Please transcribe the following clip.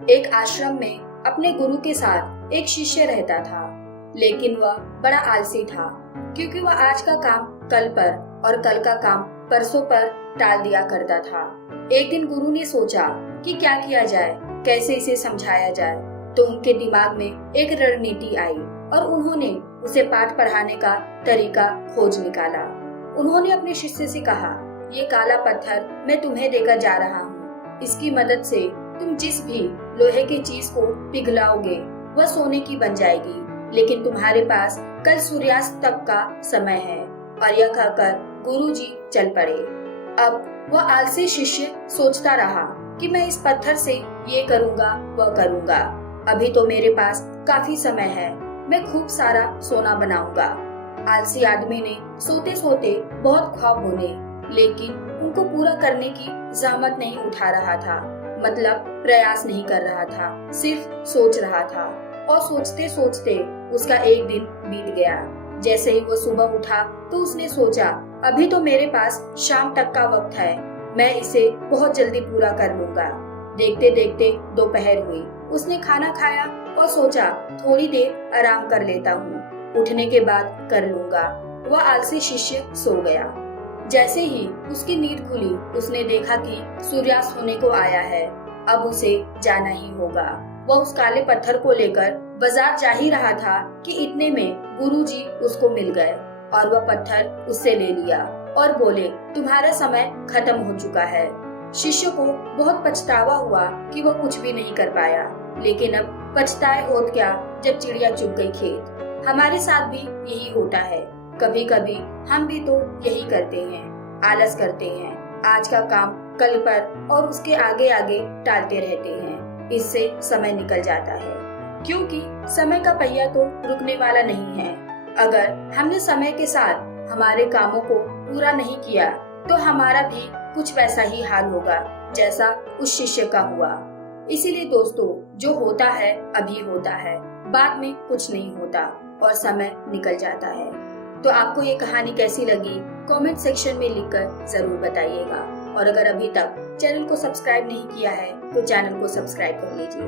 एक आश्रम में अपने गुरु के साथ एक शिष्य रहता था, लेकिन वह बड़ा आलसी था, क्योंकि वह आज का काम कल पर और कल का काम परसों पर टाल दिया करता था। एक दिन गुरु ने सोचा कि क्या किया जाए, कैसे इसे समझाया जाए। तो उनके दिमाग में एक रणनीति आई और उन्होंने उसे पाठ पढ़ाने का तरीका खोज निकाला। उन्होंने अपने शिष्य से कहा, ये काला पत्थर मैं तुम्हें देकर जा रहा हूँ। इसकी मदद से तुम जिस भी लोहे की चीज को पिघलाओगे वह सोने की बन जाएगी, लेकिन तुम्हारे पास कल सूर्यास्त तक का समय है। और यह कहकर गुरुजी चल पड़े। अब वह आलसी शिष्य सोचता रहा कि मैं इस पत्थर से ये करूँगा वह करूँगा। अभी तो मेरे पास काफी समय है, मैं खूब सारा सोना बनाऊंगा। आलसी आदमी ने सोते सोते बहुत ख्वाब बुने, लेकिन उनको पूरा करने की जहमत नहीं उठा रहा था, मतलब प्रयास नहीं कर रहा था, सिर्फ सोच रहा था। और सोचते सोचते उसका एक दिन बीत गया। जैसे ही वो सुबह उठा तो उसने सोचा, अभी तो मेरे पास शाम तक का वक्त है, मैं इसे बहुत जल्दी पूरा कर लूंगा। देखते देखते दोपहर हुई। उसने खाना खाया और सोचा थोड़ी देर आराम कर लेता हूँ, उठने के बाद कर लूंगा। वह आलसी शिष्य सो गया। जैसे ही उसकी नींद खुली उसने देखा कि सूर्यास्त होने को आया है, अब उसे जाना ही होगा। वह उस काले पत्थर को लेकर बाजार जा ही रहा था कि इतने में गुरुजी उसको मिल गए और वह पत्थर उससे ले लिया और बोले, तुम्हारा समय खत्म हो चुका है। शिष्य को बहुत पछतावा हुआ कि वह कुछ भी नहीं कर पाया, लेकिन अब पछताए होत क्या जब चिड़िया चुग गई खेत। हमारे साथ भी यही होता है, कभी कभी हम भी तो यही करते हैं, आलस करते हैं, आज का काम कल पर और उसके आगे आगे टालते रहते हैं। इससे समय निकल जाता है, क्योंकि समय का पहिया तो रुकने वाला नहीं है। अगर हमने समय के साथ हमारे कामों को पूरा नहीं किया तो हमारा भी कुछ वैसा ही हाल होगा जैसा उस शिष्य का हुआ। इसीलिए दोस्तों, जो होता है अभी होता है, बाद में कुछ नहीं होता और समय निकल जाता है। तो आपको ये कहानी कैसी लगी कमेंट सेक्शन में लिखकर जरूर बताइएगा। और अगर अभी तक चैनल को सब्सक्राइब नहीं किया है तो चैनल को सब्सक्राइब कर लीजिए।